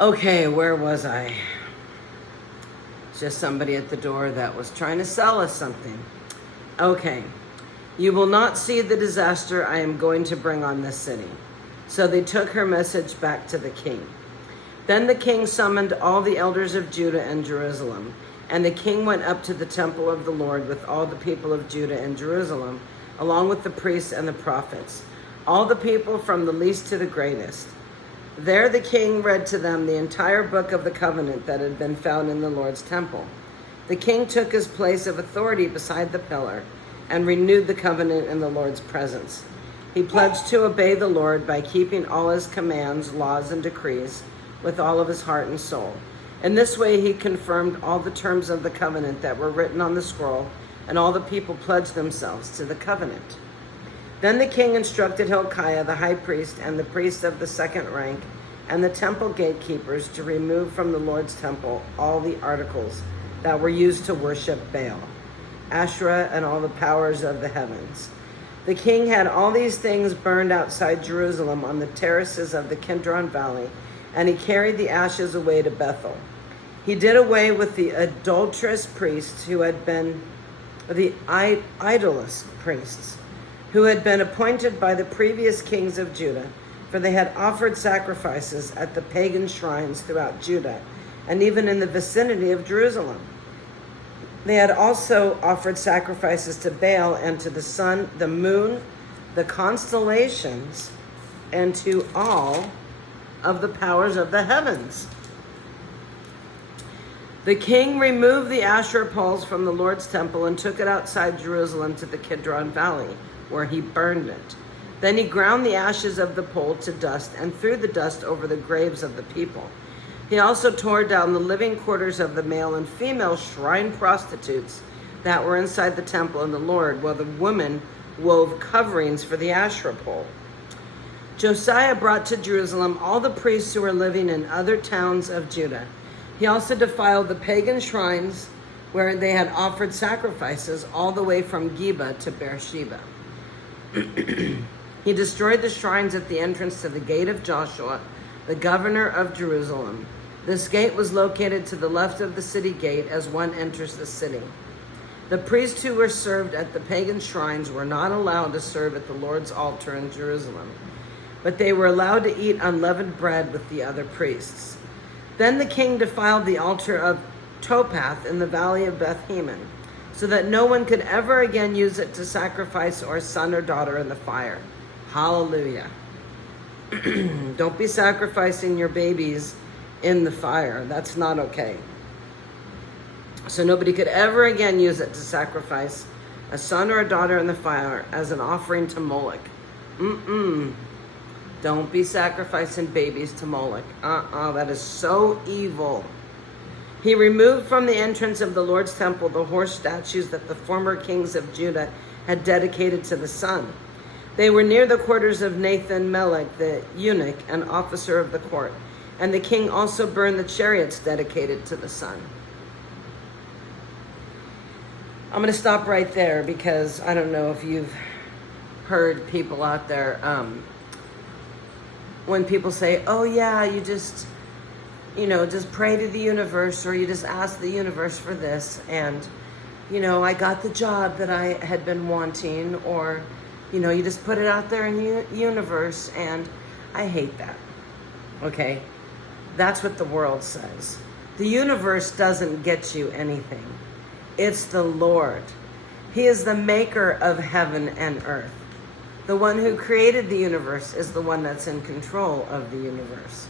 Okay, where was I? Just somebody at the door that was trying to sell us something. Okay. You will not see the disaster I am going to bring on this city. So they took her message back to the king. Then the king summoned all the elders of Judah and Jerusalem. And the king went up to the temple of the Lord with all the people of Judah and Jerusalem, along with the priests and the prophets, all the people from the least to the greatest. There the king read to them the entire book of the covenant that had been found in the Lord's temple. The king took his place of authority beside the pillar and renewed the covenant in the Lord's presence. He pledged to obey the Lord by keeping all his commands, laws, and decrees with all of his heart and soul. In this way he confirmed all the terms of the covenant that were written on the scroll, and all the people pledged themselves to the covenant. Then the king instructed Hilkiah the high priest and the priests of the second rank and the temple gatekeepers to remove from the Lord's temple all the articles that were used to worship Baal, Asherah, and all the powers of the heavens. The king had all these things burned outside Jerusalem on the terraces of the Kidron Valley, and he carried the ashes away to Bethel. He did away with the adulterous priests who had been the idolous priests who had been appointed by the previous kings of Judah, for they had offered sacrifices at the pagan shrines throughout Judah and even in the vicinity of Jerusalem. They had also offered sacrifices to Baal and to the sun, the moon, the constellations, and to all of the powers of the heavens. The king removed the Asherah poles from the Lord's temple and took it outside Jerusalem to the Kidron Valley, where he burned it. Then he ground the ashes of the pole to dust and threw the dust over the graves of the people. He also tore down the living quarters of the male and female shrine prostitutes that were inside the temple of the Lord, while the women wove coverings for the Asherah pole. Josiah brought to Jerusalem all the priests who were living in other towns of Judah. He also defiled the pagan shrines where they had offered sacrifices all the way from Geba to Beersheba. He destroyed the shrines at the entrance to the gate of Joshua, the governor of Jerusalem. This gate was located to the left of the city gate as one enters the city. The priests who were served at the pagan shrines were not allowed to serve at the Lord's altar in Jerusalem, but they were allowed to eat unleavened bread with the other priests. Then the king defiled the altar of Topath in the valley of Beth-Heman, so that no one could ever again use it to sacrifice or son or daughter in the fire. Hallelujah. Don't be sacrificing your babies in the fire. That's not okay. So nobody could ever again use it to sacrifice a son or a daughter in the fire as an offering to Moloch. Don't be sacrificing babies to Moloch. That is so evil. He removed from the entrance of the Lord's temple the horse statues that the former kings of Judah had dedicated to the sun. They were near the quarters of Nathan Melech, the eunuch and officer of the court. And the king also burned the chariots dedicated to the sun. I'm going to stop right there because I don't know if you've heard people out there, when people say, oh yeah, you just pray to the universe, or you just ask the universe for this, and, I got the job that I had been wanting, or, you just put it out there in the universe, and I hate that, okay? That's what the world says. The universe doesn't get you anything. It's the Lord. He is the maker of heaven and earth. The one who created the universe is the one that's in control of the universe.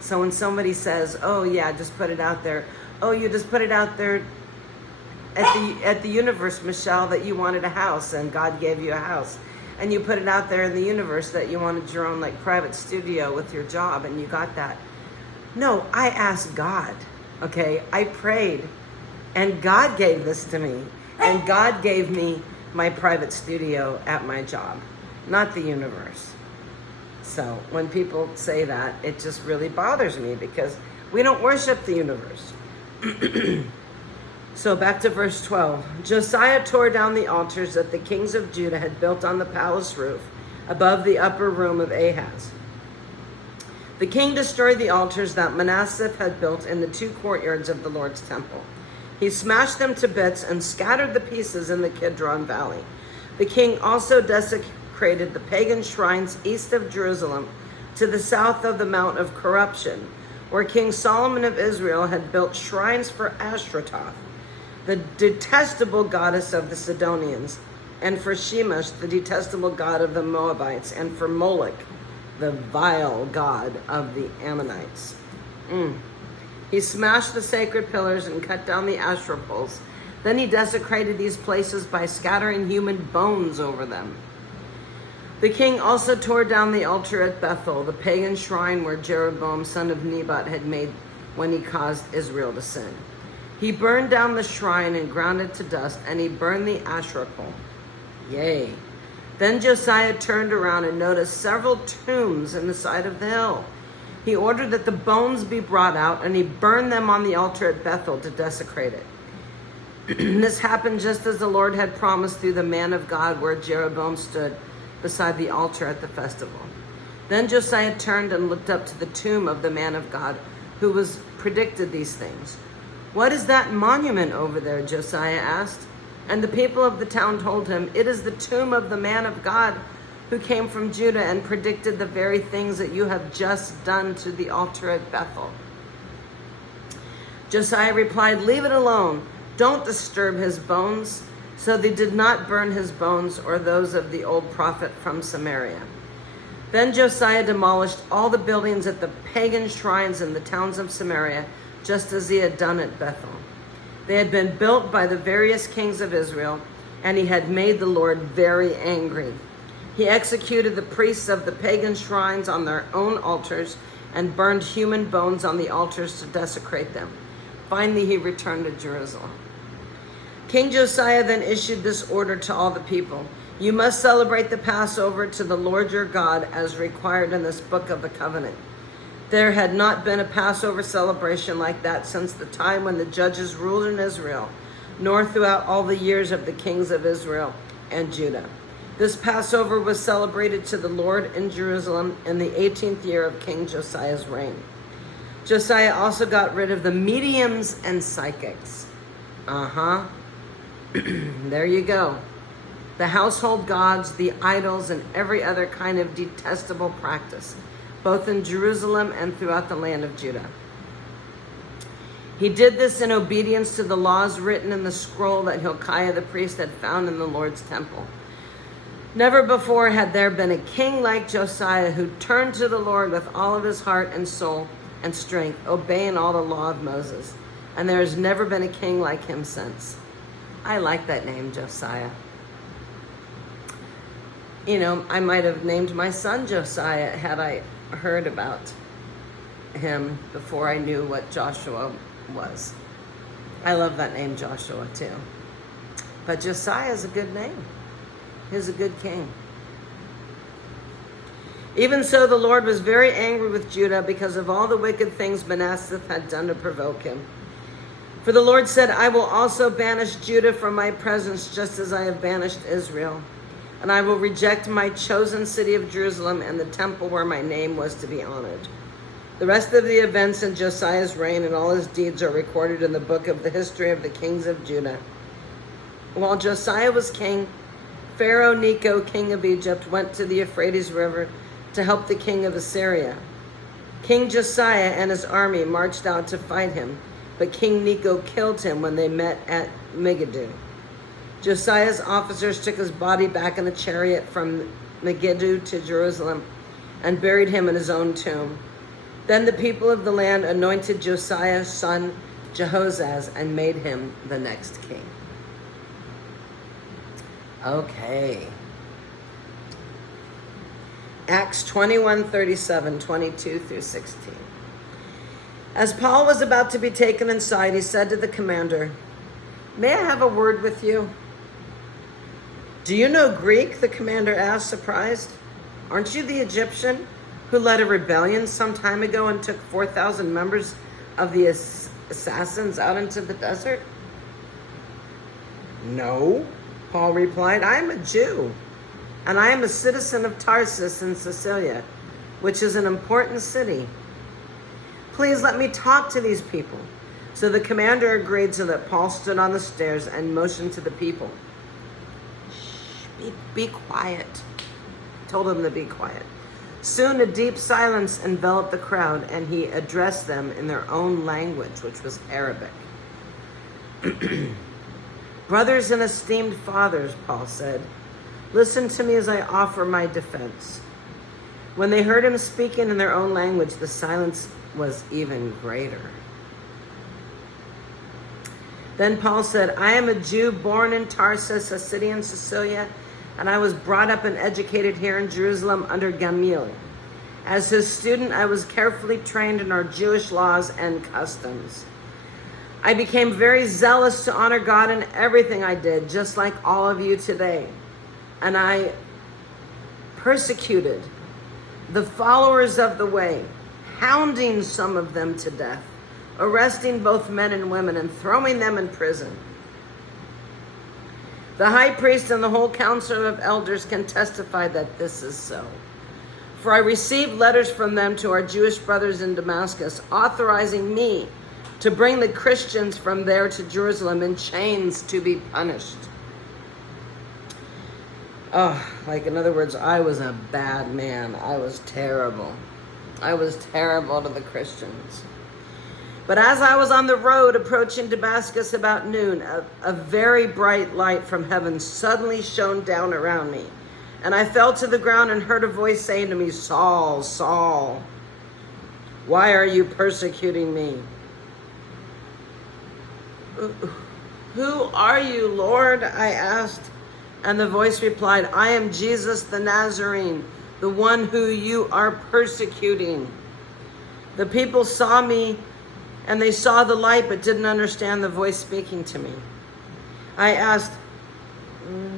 So when somebody says, oh yeah, just put it out there. Oh, you just put it out there at the universe, Michelle, that you wanted a house and God gave you a house. And you put it out there in the universe that you wanted your own private studio with your job and you got that. No, I asked God, okay? I prayed and God gave this to me. And God gave me my private studio at my job, not the universe. So when people say that, it just really bothers me because we don't worship the universe. So back to verse 12. Josiah tore down the altars that the kings of Judah had built on the palace roof above the upper room of Ahaz. The king destroyed the altars that Manasseh had built in the 2 courtyards of the Lord's temple. He smashed them to bits and scattered the pieces in the Kidron Valley. The king also desecrated the pagan shrines east of Jerusalem, to the south of the Mount of Corruption, where King Solomon of Israel had built shrines for Ashtaroth, the detestable goddess of the Sidonians, and for Shemesh, the detestable god of the Moabites, and for Moloch, the vile god of the Ammonites. He smashed the sacred pillars and cut down the Asherah poles. Then he desecrated these places by scattering human bones over them. The king also tore down the altar at Bethel, the pagan shrine where Jeroboam, son of Nebat, had made when he caused Israel to sin. He burned down the shrine and ground it to dust, and he burned the Asherah pole. Yay. Then Josiah turned around and noticed several tombs in the side of the hill. He ordered that the bones be brought out, and he burned them on the altar at Bethel to desecrate it. This happened just as the Lord had promised through the man of God, where Jeroboam stood beside the altar at the festival. Then Josiah turned and looked up to the tomb of the man of God, who was predicted these things. "What is that monument over there?" Josiah asked. And the people of the town told him, "It is the tomb of the man of God who came from Judah and predicted the very things that you have just done to the altar at Bethel." Josiah replied, "Leave it alone. Don't disturb his bones." So they did not burn his bones or those of the old prophet from Samaria. Then Josiah demolished all the buildings at the pagan shrines in the towns of Samaria, just as he had done at Bethel. They had been built by the various kings of Israel, and he had made the Lord very angry. He executed the priests of the pagan shrines on their own altars and burned human bones on the altars to desecrate them. Finally, he returned to Jerusalem. King Josiah then issued this order to all the people: "You must celebrate the Passover to the Lord your God as required in this book of the covenant." There had not been a Passover celebration like that since the time when the judges ruled in Israel, nor throughout all the years of the kings of Israel and Judah. This Passover was celebrated to the Lord in Jerusalem in the 18th year of King Josiah's reign. Josiah also got rid of the mediums and psychics. There you go. The household gods, the idols, and every other kind of detestable practice, both in Jerusalem and throughout the land of Judah. He did this in obedience to the laws written in the scroll that Hilkiah the priest had found in the Lord's temple. Never before had there been a king like Josiah who turned to the Lord with all of his heart and soul and strength, obeying all the law of Moses. And there has never been a king like him since. I like that name, Josiah. You know, I might have named my son Josiah had I heard about him before I knew what Joshua was. I love that name, Joshua, too. But Josiah is a good name. He's a good king. Even so, the Lord was very angry with Judah because of all the wicked things Manasseh had done to provoke him. For the Lord said, "I will also banish Judah from my presence, just as I have banished Israel. And I will reject my chosen city of Jerusalem and the temple where my name was to be honored." The rest of the events in Josiah's reign and all his deeds are recorded in the book of the history of the kings of Judah. While Josiah was king, Pharaoh Necho, king of Egypt, went to the Euphrates River to help the king of Assyria. King Josiah and his army marched out to fight him, but King Necho killed him when they met at Megiddo. Josiah's officers took his body back in a chariot from Megiddo to Jerusalem and buried him in his own tomb. Then the people of the land anointed Josiah's son Jehoahaz and made him the next king. Okay. Acts 21:37, 22 through 16. As Paul was about to be taken inside, he said to the commander, "May I have a word with you?" "Do you know Greek?" the commander asked, surprised. "Aren't you the Egyptian who led a rebellion some time ago and took 4,000 members of the assassins out into the desert?" "No," Paul replied. "I am a Jew, and I am a citizen of Tarsus in Cilicia. which is an important city. Please let me talk to these people." So the commander agreed, so that Paul stood on the stairs and motioned to the people. "Shh, be quiet." Told them to be quiet. Soon a deep silence enveloped the crowd, and he addressed them in their own language, which was Arabic. "Brothers and esteemed fathers," Paul said, "listen to me as I offer my defense." When they heard him speaking in their own language, the silence was even greater. Then Paul said, "I am a Jew born in Tarsus, a city in Sicilia, and I was brought up and educated here in Jerusalem under Gamaliel. As his student, I was carefully trained in our Jewish laws and customs. I became very zealous to honor God in everything I did, just like all of you today. And I persecuted the followers of the way, hounding some of them to death, arresting both men and women and throwing them in prison. The high priest and the whole council of elders can testify that this is so. For I received letters from them to our Jewish brothers in Damascus, authorizing me to bring the Christians from there to Jerusalem in chains to be punished." Like in other words, I was a bad man. I was terrible. I was terrible to the Christians. "But as I was on the road approaching Damascus about noon, a very bright light from heaven suddenly shone down around me. And I fell to the ground and heard a voice saying to me, 'Saul, Saul, why are you persecuting me?' 'Who are you, Lord?' I asked. And the voice replied, 'I am Jesus the Nazarene, the one who you are persecuting.' The people saw me and they saw the light but didn't understand the voice speaking to me. I asked,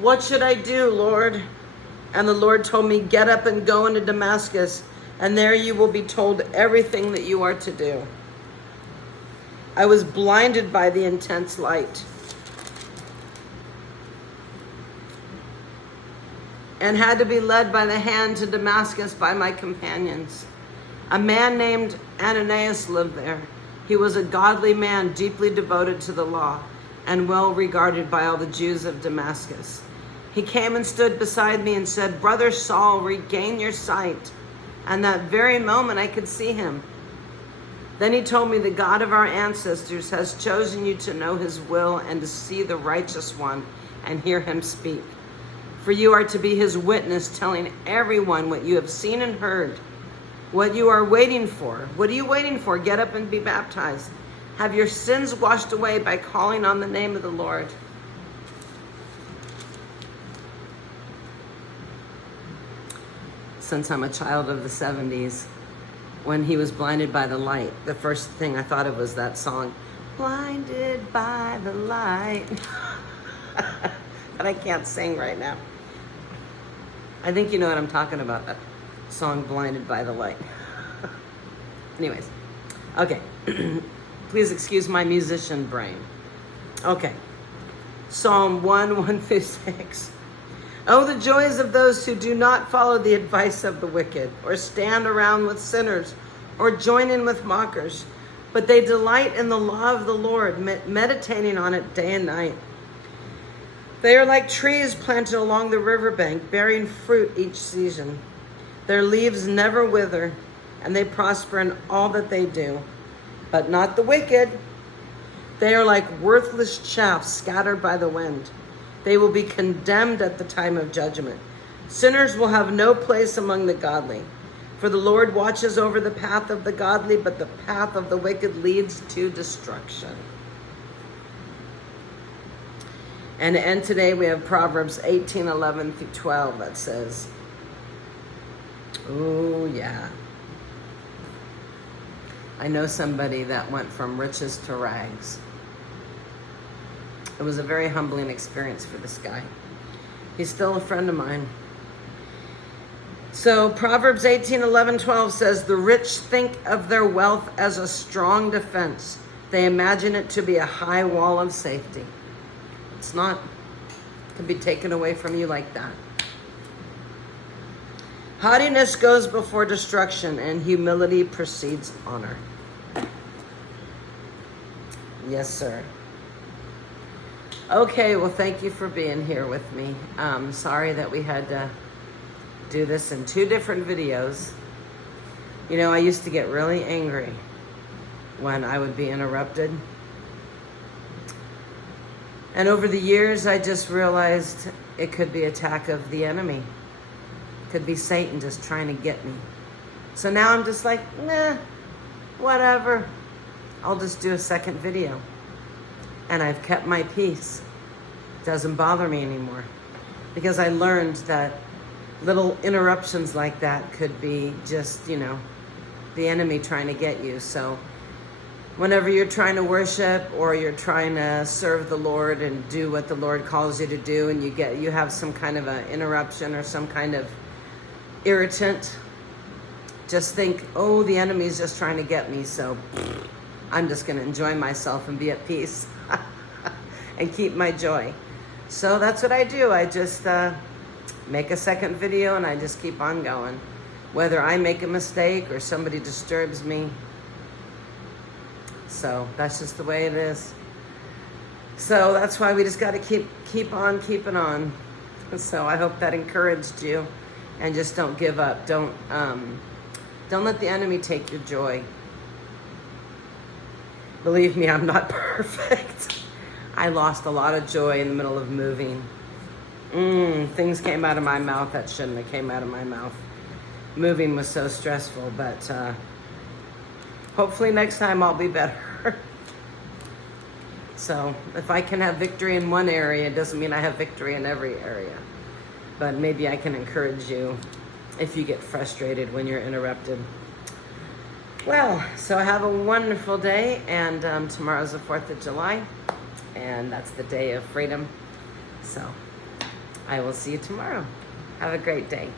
'What should I do, Lord?' And the Lord told me, 'Get up and go into Damascus, and there you will be told everything that you are to do.' I was blinded by the intense light and had to be led by the hand to Damascus by my companions. A man named Ananias lived there. He was a godly man, deeply devoted to the law and well regarded by all the Jews of Damascus. He came and stood beside me and said, 'Brother Saul, regain your sight.' And that very moment I could see him. Then he told me, 'The God of our ancestors has chosen you to know his will and to see the righteous one and hear him speak. For you are to be his witness, telling everyone what you have seen and heard, what you are waiting for.' What are you waiting for? Get up and be baptized. Have your sins washed away by calling on the name of the Lord." Since I'm a child of the 70s, when he was blinded by the light, the first thing I thought of was that song, "Blinded by the Light." But I can't sing right now. I think you know what I'm talking about, that song, "Blinded by the Light." Anyways, okay. Please excuse my musician brain. Okay. Psalm 1:1-6. "Oh, the joys of those who do not follow the advice of the wicked, or stand around with sinners, or join in with mockers. But they delight in the law of the Lord, meditating on it day and night. They are like trees planted along the riverbank, bearing fruit each season. Their leaves never wither, and they prosper in all that they do. But not the wicked. They are like worthless chaff scattered by the wind. They will be condemned at the time of judgment. Sinners will have no place among the godly. For the Lord watches over the path of the godly, but the path of the wicked leads to destruction." And to end today, we have Proverbs 18:11-12 that says, oh yeah, I know somebody that went from riches to rags. It was a very humbling experience for this guy. He's still a friend of mine. So Proverbs 18:11-12 says, "The rich think of their wealth as a strong defense. They imagine it to be a high wall of safety." It's not. It can be taken away from you like that. Haughtiness goes before destruction, and humility precedes honor. Yes, sir. Okay, well, thank you for being here with me. Sorry that we had to do this in 2 different videos. You know, I used to get really angry when I would be interrupted. And over the years, I just realized it could be an attack of the enemy. It could be Satan just trying to get me. So now I'm just like, nah, whatever. I'll just do a second video. And I've kept my peace. It doesn't bother me anymore. Because I learned that little interruptions like that could be just, you know, the enemy trying to get you. So whenever you're trying to worship or you're trying to serve the Lord and do what the Lord calls you to do, and you have some kind of an interruption or some kind of irritant, just think, oh, the enemy is just trying to get me, so I'm just going to enjoy myself and be at peace and keep my joy. So that's what I do. I just make a second video and I just keep on going. Whether I make a mistake or somebody disturbs me. So that's just the way it is. So that's why we just got to keep on keeping on. So I hope that encouraged you, and just don't give up. Don't let the enemy take your joy. Believe me, I'm not perfect. I lost a lot of joy in the middle of moving. Things came out of my mouth that shouldn't have came out of my mouth. Moving was so stressful, but hopefully next time I'll be better. So if I can have victory in one area, it doesn't mean I have victory in every area. But maybe I can encourage you if you get frustrated when you're interrupted. Well, so have a wonderful day, and tomorrow's the 4th of July, and that's the day of freedom. So I will see you tomorrow. Have a great day.